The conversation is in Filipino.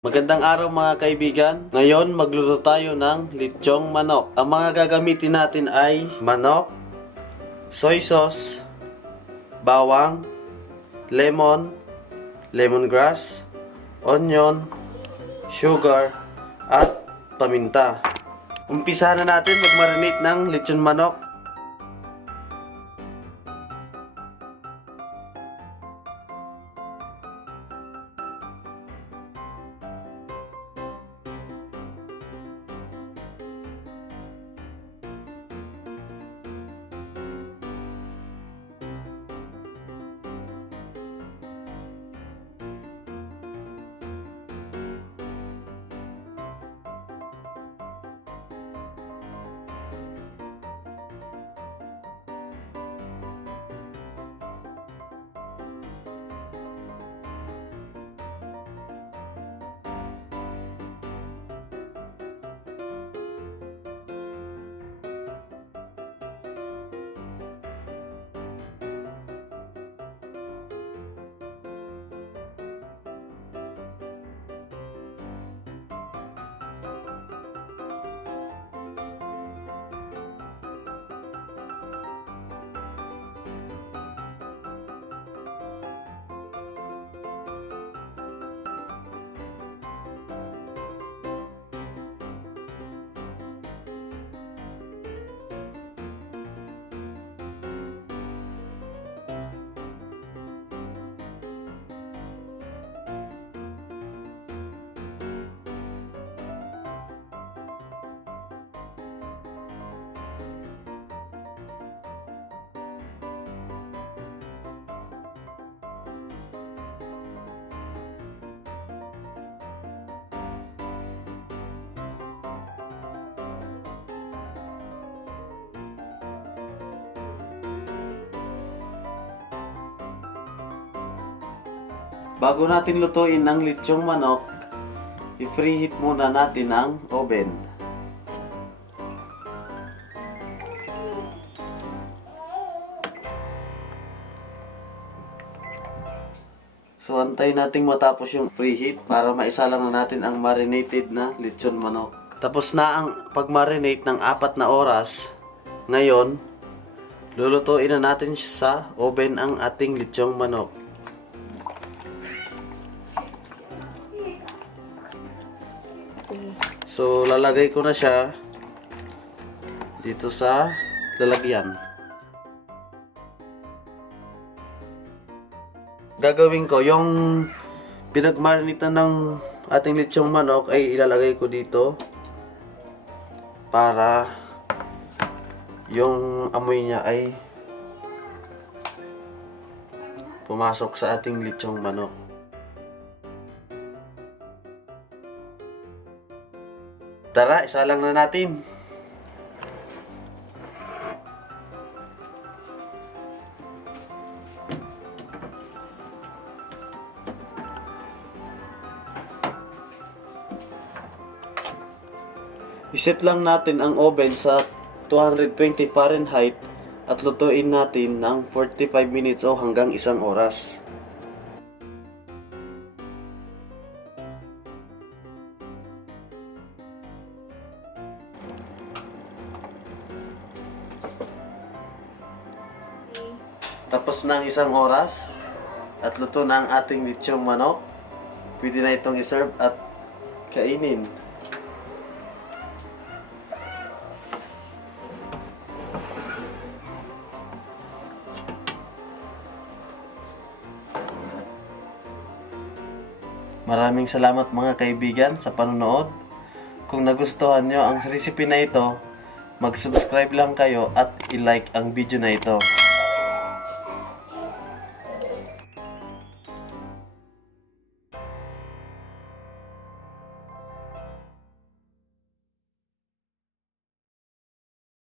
Magandang araw mga kaibigan. Ngayon magluluto tayo ng lechong manok. Ang mga gagamitin natin ay manok, soy sauce, bawang, lemon, lemongrass, onion, sugar, at paminta. Umpisa na natin mag-marinate ng lechon manok. Bago natin lutuin ang lechong manok, i-preheat muna natin ang oven. So antayin natin matapos yung preheat para maisalang na natin ang marinated na lechon manok. Tapos na ang pag-marinate ng 4 na oras. Ngayon, lulutuin na natin sa oven ang ating lechong manok. So, lalagay ko na siya dito sa lalagyan. Gagawin ko, yung pinagmarinate ng ating lechong manok ay ilalagay ko dito para yung amoy niya ay pumasok sa ating lechong manok. Tara, isalang na natin. Iset lang natin ang oven sa 220 Fahrenheit at lutuin natin ng 45 minutes o hanggang 1 oras. Tapos na ang 1 oras at luto na ang ating lechong manok. Pwede na itong iserve at kainin. Maraming salamat mga kaibigan sa panonood. Kung nagustuhan nyo ang recipe na ito, mag-subscribe lang kayo at i-like ang video na ito.